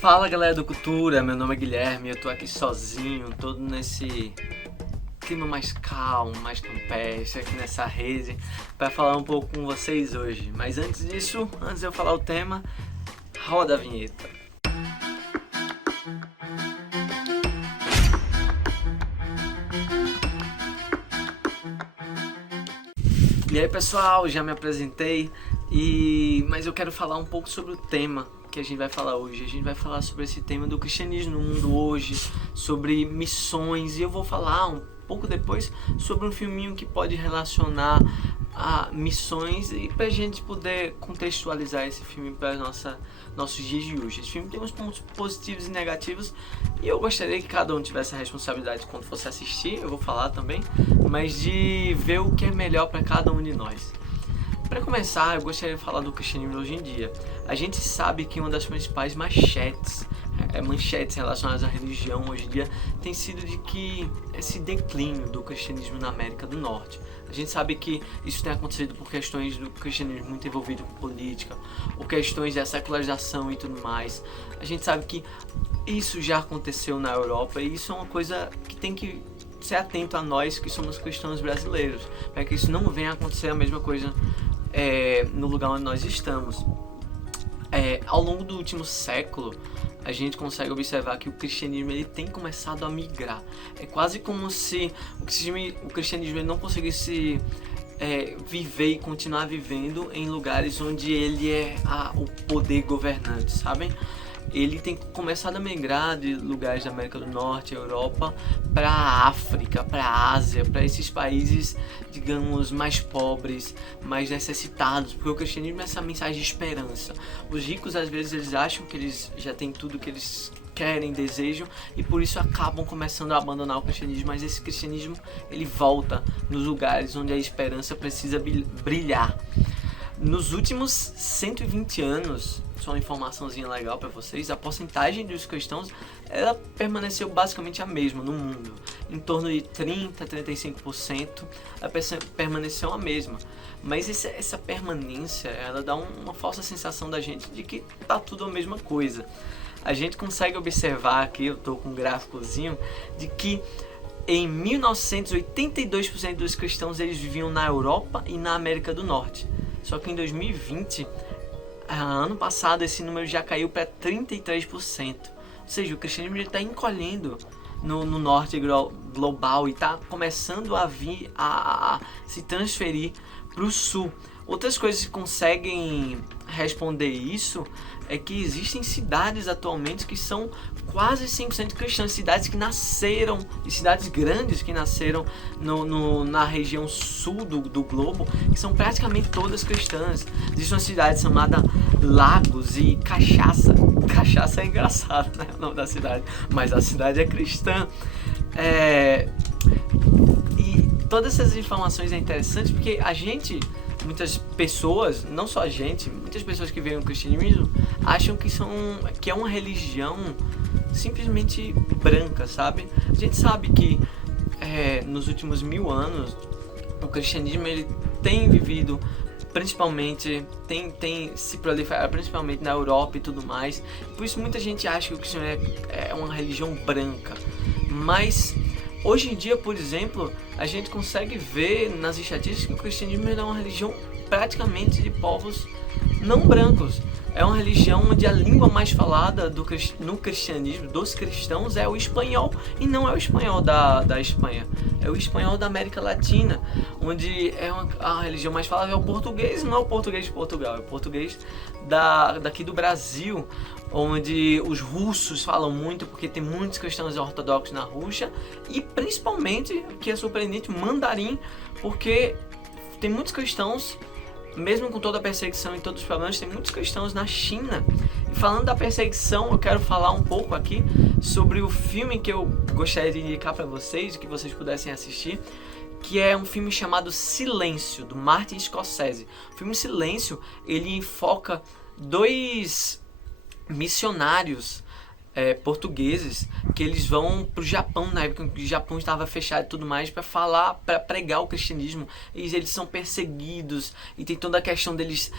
Fala galera do Cultura, meu nome é Guilherme, eu tô aqui sozinho, todo nesse clima mais calmo, mais campestre, aqui nessa rede, para falar um pouco com vocês hoje. Mas antes disso, antes de eu falar o tema, roda a vinheta. E aí pessoal, já me apresentei, mas eu quero falar um pouco sobre o tema que a gente vai falar hoje. A gente vai falar sobre esse tema do cristianismo no mundo hoje, sobre missões, e eu vou falar um pouco depois sobre um filminho que pode relacionar a missões e pra gente poder contextualizar esse filme para nossos dias de hoje. Esse filme tem uns pontos positivos e negativos e eu gostaria que cada um tivesse a responsabilidade quando fosse assistir, eu vou falar também, mas de ver o que é melhor para cada um de nós. Para começar, eu gostaria de falar do cristianismo hoje em dia. A gente sabe que uma das principais manchetes relacionadas à religião hoje em dia tem sido de que esse declínio do cristianismo na América do Norte. A gente sabe que isso tem acontecido por questões do cristianismo muito envolvido com política, ou questões da secularização e tudo mais. A gente sabe que isso já aconteceu na Europa e isso é uma coisa que tem que ser atento a nós que somos cristãos brasileiros, para que isso não venha a acontecer a mesma coisa no lugar onde nós estamos. Ao longo do último século, a gente consegue observar que o cristianismo ele tem começado a migrar. É quase como se o cristianismo ele não conseguisse viver e continuar vivendo em lugares onde ele é o poder governante, sabem? Ele tem começado a migrar de lugares da América do Norte, Europa, para a África, para a Ásia, para esses países, digamos, mais pobres, mais necessitados, porque o cristianismo é essa mensagem de esperança. Os ricos, às vezes, eles acham que eles já têm tudo que eles querem, desejam, e por isso acabam começando a abandonar o cristianismo, mas esse cristianismo, ele volta nos lugares onde a esperança precisa brilhar. Nos últimos 120 anos, só uma informaçãozinha legal para vocês, a porcentagem dos cristãos ela permaneceu basicamente a mesma no mundo. Em torno de 30% a 35% ela permaneceu a mesma. Mas essa permanência ela dá uma falsa sensação da gente de que tá tudo a mesma coisa. A gente consegue observar aqui, eu estou com um gráficozinho, de que em 1982% dos cristãos eles viviam na Europa e na América do Norte. Só que em 2020, ano passado, esse número já caiu para 33%. Ou seja, o cristianismo está encolhendo no norte global e está começando a vir a se transferir para o sul. Outras coisas que conseguem responder isso é que existem cidades atualmente que são quase 100% cristãs, cidades que nasceram, e cidades grandes que nasceram na região sul do globo, que são praticamente todas cristãs. Existe uma cidade chamada Lagos e Cachaça. Cachaça é engraçado, né? O nome da cidade, mas a cidade é cristã. E todas essas informações é interessante porque muitas pessoas, não só a gente, muitas pessoas que veem o cristianismo acham que é uma religião simplesmente branca, sabe? A gente sabe que nos últimos 1000 anos o cristianismo ele tem vivido principalmente, tem se proliferado principalmente na Europa e tudo mais. Por isso muita gente acha que o cristianismo é uma religião branca, mas hoje em dia, por exemplo, a gente consegue ver nas estatísticas que o cristianismo é uma religião praticamente de povos não brancos. É uma religião onde a língua mais falada no cristianismo, dos cristãos, é o espanhol, e não é o espanhol da Espanha, é o espanhol da América Latina, onde a religião mais falada é o português, não é o português de Portugal, é o português daqui do Brasil, onde os russos falam muito, porque tem muitos cristãos ortodoxos na Rússia, e principalmente, o que é surpreendente, mandarim, porque tem muitos cristãos, mesmo com toda a perseguição e todos os problemas, tem muitos cristãos na China. E falando da perseguição, eu quero falar um pouco aqui sobre o filme que eu gostaria de indicar para vocês, que vocês pudessem assistir, que é um filme chamado Silêncio, do Martin Scorsese. O filme Silêncio, ele enfoca dois missionários portugueses que eles vão pro Japão na época que o Japão estava fechado e tudo mais para pregar o cristianismo. Eles são perseguidos e tem toda a questão deles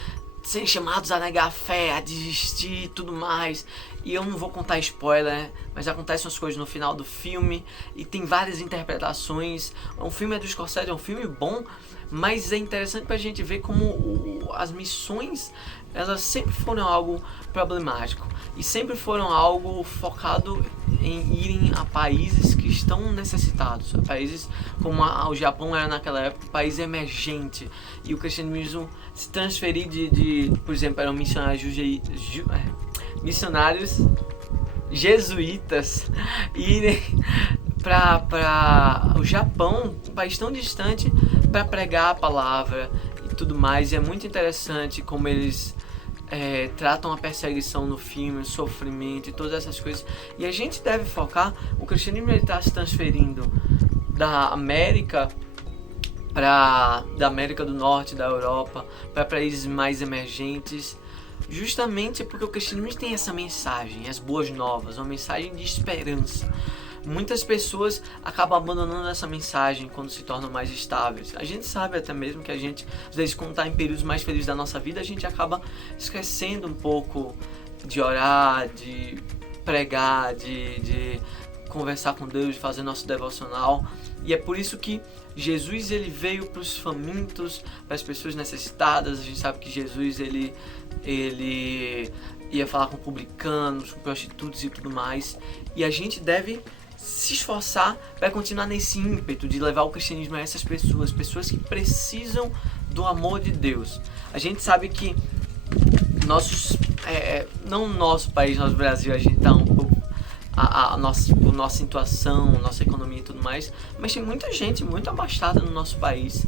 serem chamados a negar a fé, a desistir e tudo mais. E eu não vou contar spoiler, mas acontecem as coisas no final do filme e tem várias interpretações. O filme é do Scorsese, é um filme bom, mas é interessante pra gente ver como as missões, elas sempre foram algo problemático e sempre foram algo focado em irem a países que estão necessitados, a países como o Japão era naquela época, um país emergente, e o cristianismo se transferir por exemplo, eram missionários jesuítas irem para o Japão, um país tão distante, para pregar a palavra e tudo mais. E é muito interessante como eles tratam a perseguição no filme, o sofrimento e todas essas coisas. E a gente deve focar, o cristianismo está se transferindo da América do Norte, da Europa, para países mais emergentes, justamente porque o cristianismo tem essa mensagem, as boas novas, uma mensagem de esperança. Muitas pessoas acabam abandonando essa mensagem quando se tornam mais estáveis. A gente sabe até mesmo que a gente, às vezes, quando está em períodos mais felizes da nossa vida, a gente acaba esquecendo um pouco de orar, de pregar, de conversar com Deus, de fazer nosso devocional. E é por isso que Jesus ele veio para os famintos, para as pessoas necessitadas. A gente sabe que Jesus ele ia falar com publicanos, com prostitutas e tudo mais. E a gente deve se esforçar para continuar nesse ímpeto de levar o cristianismo a essas pessoas que precisam do amor de Deus. A gente sabe que não no nosso país, nosso Brasil, a gente está um pouco a nossa situação, nossa economia e tudo mais, mas tem muita gente muito abastada no nosso país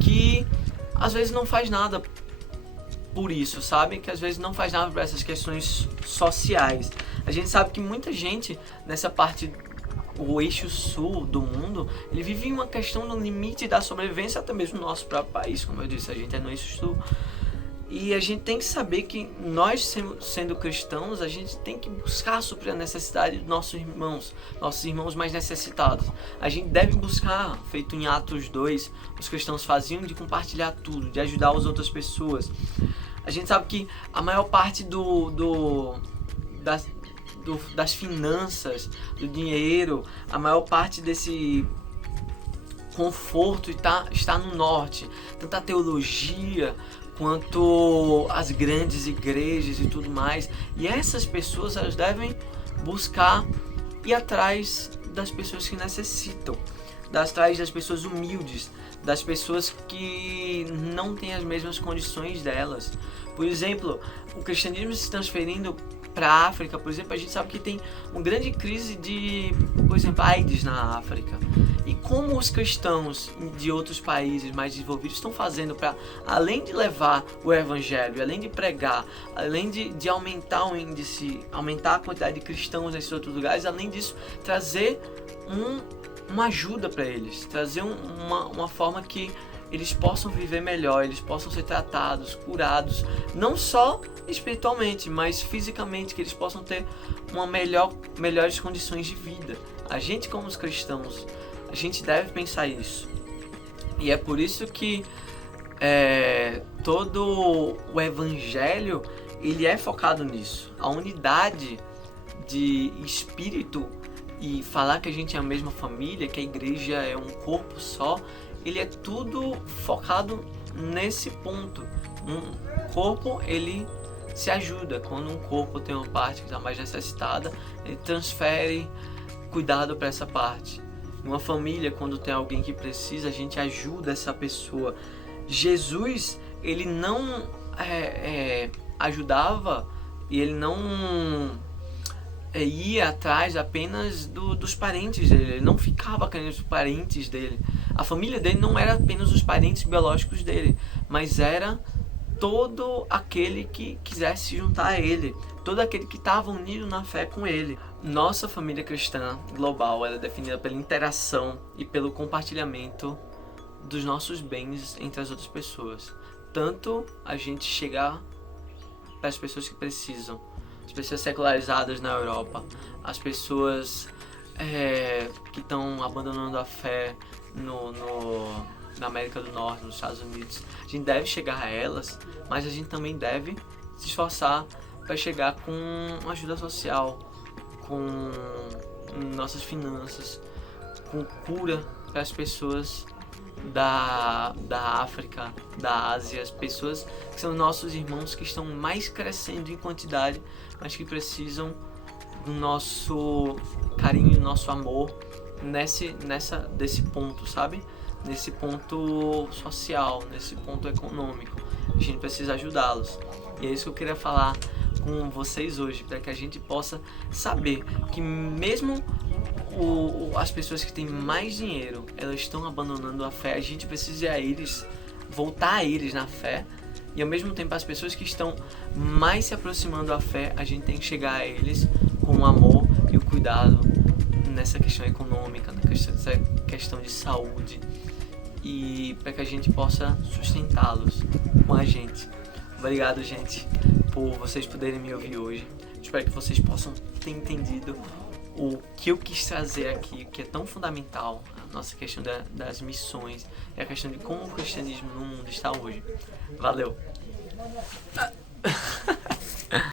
que às vezes não faz nada por isso, sabe? Que às vezes não faz nada por essas questões sociais. A gente sabe que muita gente nessa parte, o eixo sul do mundo, ele vive em uma questão no limite da sobrevivência, até mesmo no nosso próprio país, como eu disse, a gente é no eixo sul. E a gente tem que saber que nós, sendo cristãos, a gente tem que buscar suprir a necessidade dos nossos irmãos mais necessitados. A gente deve buscar, feito em Atos 2, os cristãos faziam, de compartilhar tudo, de ajudar as outras pessoas. A gente sabe que a maior parte das finanças, do dinheiro, a maior parte desse conforto está no norte. Tanto a teologia quanto as grandes igrejas e tudo mais. E essas pessoas, elas devem buscar ir atrás das pessoas que necessitam, atrás das pessoas humildes, das pessoas que não têm as mesmas condições delas. Por exemplo, o cristianismo se transferindo para a África, por exemplo, a gente sabe que tem uma grande crise de, por exemplo, AIDS na África. E como os cristãos de outros países mais desenvolvidos estão fazendo para, além de levar o evangelho, além de pregar, além de aumentar o índice, aumentar a quantidade de cristãos nesses outros lugares, além disso, trazer uma ajuda para eles, trazer uma forma que eles possam viver melhor, eles possam ser tratados, curados, não só espiritualmente, mas fisicamente, que eles possam ter melhores condições de vida. A gente, como os cristãos, a gente deve pensar isso. E é por isso que todo o evangelho, ele é focado nisso. A unidade de espírito e falar que a gente é a mesma família, que a igreja é um corpo só, ele é tudo focado nesse ponto. Um corpo, ele se ajuda. Quando um corpo tem uma parte que está mais necessitada, ele transfere cuidado para essa parte. Uma família, quando tem alguém que precisa, a gente ajuda essa pessoa. Jesus, ele não ajudava e ele não ia atrás apenas dos parentes dele. Ele não ficava querendo os parentes dele. A família dele não era apenas os parentes biológicos dele, mas era todo aquele que quisesse se juntar a ele, todo aquele que estava unido na fé com ele. Nossa família cristã global, ela é definida pela interação e pelo compartilhamento dos nossos bens entre as outras pessoas. Tanto a gente chegar para as pessoas que precisam, as pessoas secularizadas na Europa, as pessoas que estão abandonando a fé na América do Norte, nos Estados Unidos. A gente deve chegar a elas, mas a gente também deve se esforçar para chegar com ajuda social, com nossas finanças, com cura para as pessoas da África, da Ásia, as pessoas que são nossos irmãos que estão mais crescendo em quantidade, mas que precisam do nosso carinho, do nosso amor desse ponto, sabe? Nesse ponto social, nesse ponto econômico. A gente precisa ajudá-los. E é isso que eu queria falar com vocês hoje, para que a gente possa saber que mesmo as pessoas que têm mais dinheiro, elas estão abandonando a fé. A gente precisa ir a eles, voltar a eles na fé. E ao mesmo tempo as pessoas que estão mais se aproximando da fé, a gente tem que chegar a eles com o amor e o cuidado nessa questão econômica, nessa questão de saúde, e para que a gente possa sustentá-los com a gente. Obrigado, gente, por vocês poderem me ouvir hoje. Espero que vocês possam ter entendido o que eu quis trazer aqui, que é tão fundamental, a nossa questão das missões e a questão de como o cristianismo no mundo está hoje. Valeu!